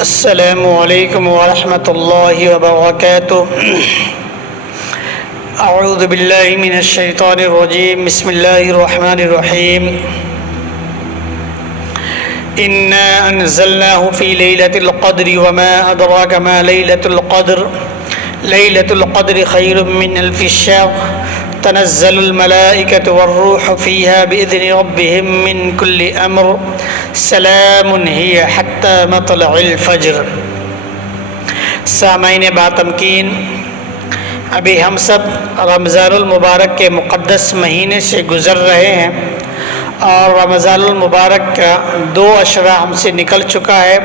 السلام علیکم ورحمۃ اللہ وبرکاتہ۔ اعوذ باللہ من الشیطان الرجیم، بسم اللہ الرحمن الرحیم۔ انا انزلناه فی لیلۃ القدر وما ادراک ما لیلۃ القدر، لیلۃ القدر خیر من الف شہر، تنزل الملائکۃ والروح فیہا بإذن ربہم من کل امر، سلام ہی حتی مطلع الفجر۔ سامعین باتمکین، ابھی ہم سب رمضان المبارک کے مقدس مہینے سے گزر رہے ہیں اور رمضان المبارک کا 2 عشرہ ہم سے نکل چکا ہے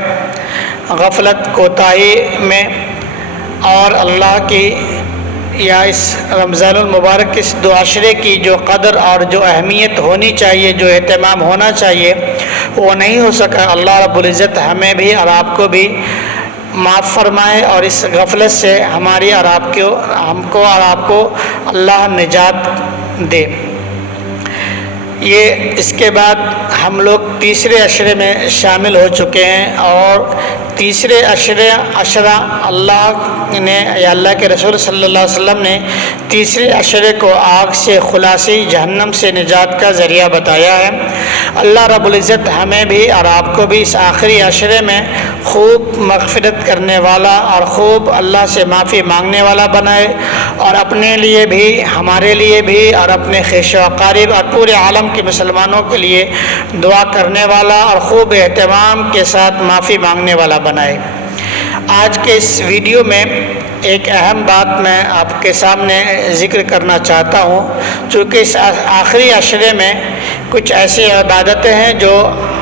غفلت کوتاہی میں، اور اللہ کی یا اس رمضان المبارک کے اس 2 عشرے کی جو قدر اور جو اہمیت ہونی چاہیے، جو اہتمام ہونا چاہیے، وہ نہیں ہو سکا۔ اللہ رب العزت ہمیں بھی اور آپ کو بھی معاف فرمائے اور اس غفلت سے ہماری اور آپ کو ہم کو اور آپ کو اللہ نجات دے۔ یہ اس کے بعد ہم لوگ تیسرے عشرے میں شامل ہو چکے ہیں، اور تیسرے عشرہ اللہ نے یا اللہ کے رسول صلی اللہ علیہ وسلم نے تیسرے عشرے کو آگ سے خلاصی، جہنم سے نجات کا ذریعہ بتایا ہے۔ اللہ رب العزت ہمیں بھی اور آپ کو بھی اس آخری عشرے میں خوب مغفرت کرنے والا اور خوب اللہ سے معافی مانگنے والا بنائے، اور اپنے لیے بھی، ہمارے لیے بھی، اور اپنے خیش و اقارب اور پورے عالم کے مسلمانوں کے لیے دعا کرنے والا اور خوب اہتمام کے ساتھ معافی مانگنے والا بنائے۔ آج کے اس ویڈیو میں ایک اہم بات میں آپ کے سامنے ذکر کرنا چاہتا ہوں، چونکہ اس آخری عشرے میں کچھ ایسی عبادتیں ہیں جو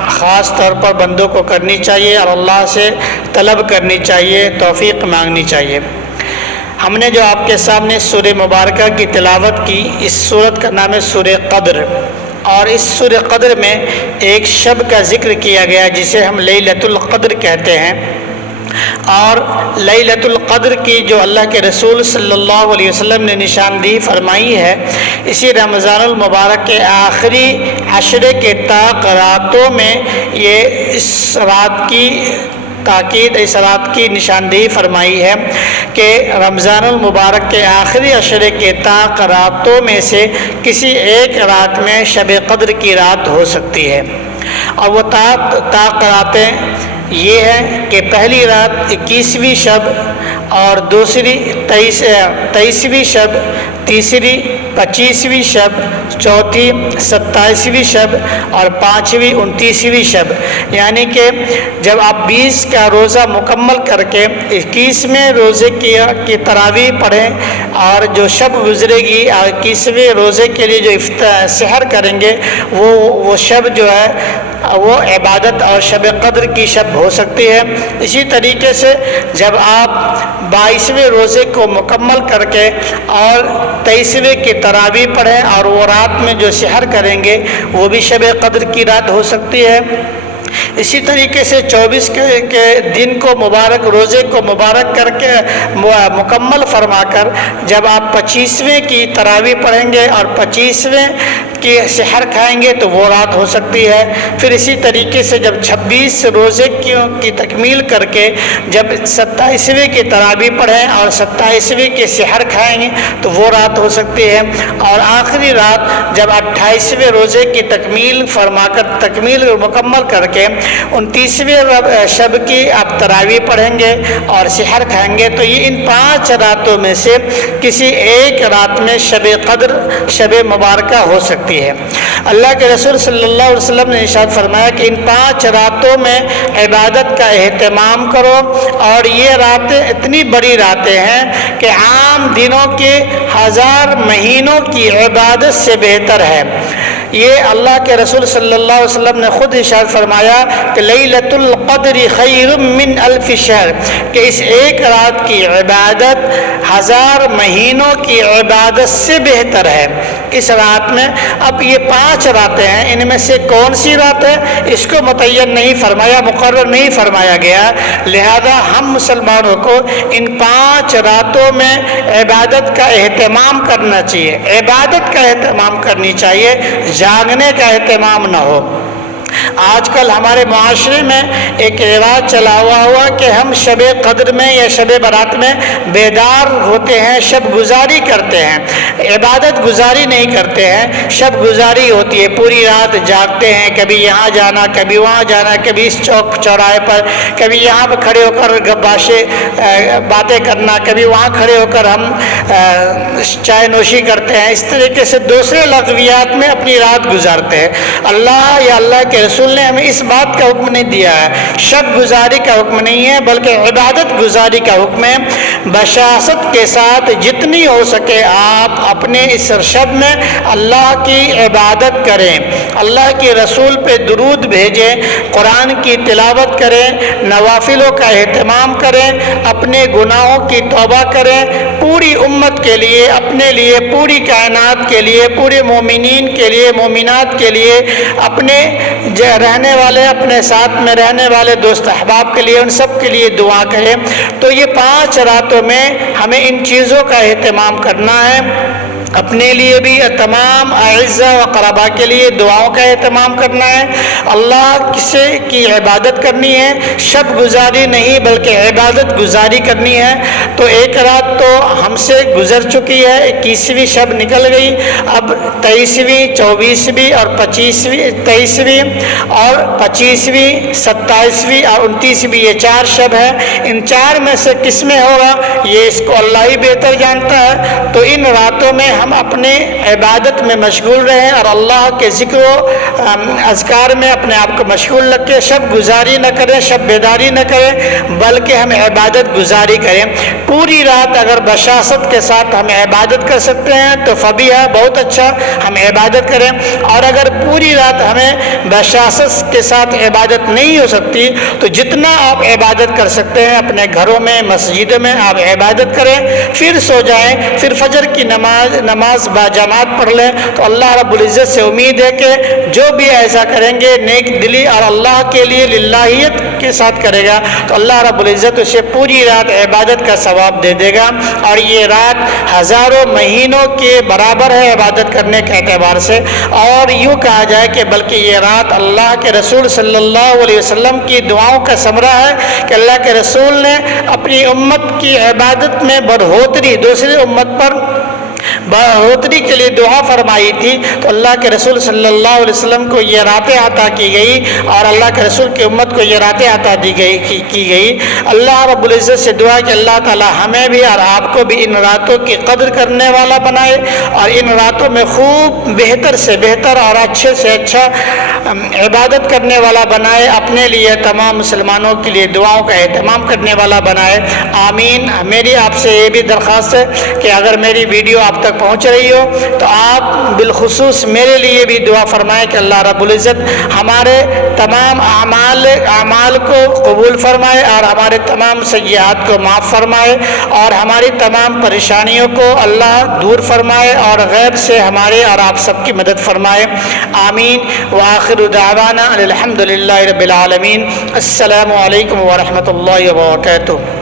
خاص طور پر بندوں کو کرنی چاہیے اور اللہ سے طلب کرنی چاہیے، توفیق مانگنی چاہیے۔ ہم نے جو آپ کے سامنے سورہ مبارکہ کی تلاوت کی، اس سورت کا نام ہے سورہ قدر، اور اس سورہ قدر میں ایک شب کا ذکر کیا گیا جسے ہم لیلۃ القدر کہتے ہیں، اور لیلۃ القدر کی جو اللہ کے رسول صلی اللہ علیہ وسلم نے نشاندہی فرمائی ہے، اسی رمضان المبارک کے آخری عشرے کے طاق راتوں میں یہ اس رات کی تاکید، اس رات کی نشاندہی فرمائی ہے کہ رمضان المبارک کے آخری عشرے کے طاق راتوں میں سے کسی ایک رات میں شب قدر کی رات ہو سکتی ہے، اور وہ طاق راتیں یہ ہیں کہ پہلی رات 21ویں شب، اور دوسری 23ویں شب، تیسری 25ویں شب، چوتھی 27ویں شب، اور 5ویں 29ویں شب۔ یعنی کہ جب آپ 20 کا روزہ مکمل کر کے 21ویں روزے کی تراویح پڑھیں، اور جو شب گزرے گی 21ویں روزے کے لیے جو سحر کریں گے، وہ شب جو ہے وہ عبادت اور شب قدر کی شب ہو سکتی ہے۔ اسی طریقے سے جب آپ 22ویں روزے کو مکمل کر کے اور 23ویں کی تراویح پڑھیں اور وہ رات میں جو سحر کریں گے وہ بھی شب قدر کی رات ہو سکتی ہے۔ اسی طریقے سے 24 کے دن کو مبارک، روزے کو مبارک کر کے مکمل فرما کر جب آپ 25ویں کی تراویح پڑھیں گے اور 25ویں کی سحر کھائیں گے تو وہ رات ہو سکتی ہے۔ پھر اسی طریقے سے جب 26 روزے کی تکمیل کر کے جب 27ویں کی تراویح پڑھیں اور 27ویں کی سحر کھائیں گے تو وہ رات ہو سکتی ہے، اور آخری رات جب 28ویں روزے کی تکمیل فرما کر مکمل کر کے 29ویں شب کی آپ تراویح پڑھیں گے اور سحر کھائیں گے، تو یہ ان 5 راتوں میں سے کسی ایک رات میں شب قدر، شب مبارکہ ہو سکتی ہے۔ اللہ کے رسول صلی اللہ علیہ وسلم نے ارشاد فرمایا کہ ان 5 راتوں میں عبادت کا اہتمام کرو، اور یہ راتیں اتنی بڑی راتیں ہیں کہ عام دنوں کے 1000 مہینوں کی عبادت سے بہتر ہے۔ یہ اللہ کے رسول صلی اللہ علیہ وسلم نے خود ارشاد فرمایا کہ لیلۃ القدر خیر من الف شہر، کہ اس ایک رات کی عبادت 1000 مہینوں کی عبادت سے بہتر ہے۔ اس رات میں اب یہ 5 راتیں ہیں، ان میں سے کون سی رات ہے اس کو متعین نہیں فرمایا، مقرر نہیں فرمایا گیا، لہذا ہم مسلمانوں کو ان 5 راتوں میں عبادت کا اہتمام کرنا چاہیے، عبادت کا اہتمام کرنی چاہیے، جاگنے کا اہتمام نہ ہو۔ آج کل ہمارے معاشرے میں ایک رواج چلا ہوا کہ ہم شب قدر میں یا شب برات میں بیدار ہوتے ہیں، شب گزاری کرتے ہیں، عبادت گزاری نہیں کرتے ہیں، شب گزاری ہوتی ہے، پوری رات جاگتے ہیں، کبھی یہاں جانا، کبھی وہاں جانا، کبھی اس چوک چوراہے پر، کبھی یہاں پہ کھڑے ہو کر باتیں کرنا، کبھی وہاں کھڑے ہو کر ہم چائے نوشی کرتے ہیں، اس طریقے سے دوسرے لغویات میں اپنی رات گزارتے ہیں۔ اللہ یا اللہ کے رسول نے ہمیں اس بات کا حکم نہیں دیا ہے، شب گزاری کا حکم نہیں ہے، بلکہ عبادت گزاری کا حکم ہے۔ بشاشت کے ساتھ جتنی ہو سکے آپ اپنے اس شب میں اللہ کی عبادت کریں، اللہ کے رسول پہ درود بھیجیں، قرآن کی تلاوت کریں، نوافلوں کا اہتمام کریں، اپنے گناہوں کی توبہ کریں، پوری امت کے لیے، اپنے لیے، پوری کائنات کے لیے، پورے مومنین کے لیے، مومنات کے لیے، اپنے رہنے والے، اپنے ساتھ میں رہنے والے دوست احباب کے لیے، ان سب کے لیے دعا کریں۔ تو یہ 5 راتوں میں ہمیں ان چیزوں کا اہتمام کرنا ہے، اپنے لیے بھی، تمام اعزاء و قربا کے لیے دعاؤں کا اہتمام کرنا ہے، اللہ کی عبادت کرنی ہے، شب گزاری نہیں بلکہ عبادت گزاری کرنی ہے۔ تو ایک رات تو ہم سے گزر چکی ہے، 21ویں شب نکل گئی، اب 23ویں، 24ویں اور 25ویں، 23ویں اور 25ویں، 27ویں اور 29ویں، یہ 4 شب ہے۔ ان 4 میں سے کس میں ہوگا یہ اس کو اللہ ہی بہتر جانتا ہے۔ تو ان راتوں میں ہم اپنے عبادت میں مشغول رہیں اور اللہ کے ذکر و اذکار میں اپنے آپ کو مشغول رکھیں، شب گزاری نہ کریں، شب بیداری نہ کریں، بلکہ ہم عبادت گزاری کریں۔ پوری رات اگر بشاشت کے ساتھ ہم عبادت کر سکتے ہیں تو فبی ہے، بہت اچھا، ہم عبادت کریں۔ اور اگر پوری رات ہمیں بشاشت کے ساتھ عبادت نہیں ہو سکتی تو جتنا آپ عبادت کر سکتے ہیں اپنے گھروں میں، مسجد میں آپ عبادت کریں، پھر سو جائیں، پھر فجر کی نماز باجماعت پڑھ لیں۔ تو اللہ رب العزت سے امید ہے کہ جو بھی ایسا کریں گے نیک دلی اور اللہ کے لیے للہیت کے ساتھ کرے گا تو اللہ رب العزت اسے پوری رات عبادت کا ثواب دے دے گا، اور یہ رات ہزاروں مہینوں کے برابر ہے عبادت کرنے کے اعتبار سے۔ اور یوں کہا جائے کہ بلکہ یہ رات اللہ کے رسول صلی اللہ علیہ وسلم کی دعاؤں کا ثمرہ ہے کہ اللہ کے رسول نے اپنی امت کی عبادت میں بڑھوتری، دوسری امت پر بڑھوتری کے لیے دعا فرمائی تھی، تو اللہ کے رسول صلی اللہ علیہ وسلم کو یہ راتیں عطا کی گئی اور اللہ کے رسول کی امت کو یہ راتیں عطا کی گئی۔ اللہ رب العزت سے دعا کہ اللہ تعالی ہمیں بھی اور آپ کو بھی ان راتوں کی قدر کرنے والا بنائے اور ان راتوں میں خوب بہتر سے بہتر اور اچھے سے اچھا عبادت کرنے والا بنائے، اپنے لیے، تمام مسلمانوں کے لیے دعاؤں کا اہتمام کرنے والا بنائے، آمین۔ میری آپ سے یہ بھی درخواست ہے کہ اگر میری ویڈیو آپ تک پہنچ رہی ہو تو آپ بالخصوص میرے لیے بھی دعا فرمائیں کہ اللہ رب العزت ہمارے تمام اعمال کو قبول فرمائے اور ہمارے تمام سیئات کو معاف فرمائے اور ہماری تمام پریشانیوں کو اللہ دور فرمائے اور غیب سے ہمارے اور آپ سب کی مدد فرمائے، آمین۔ وآخر دعوانا الحمد للہ رب العالمین۔ السلام علیکم ورحمۃ اللہ وبرکاتہ۔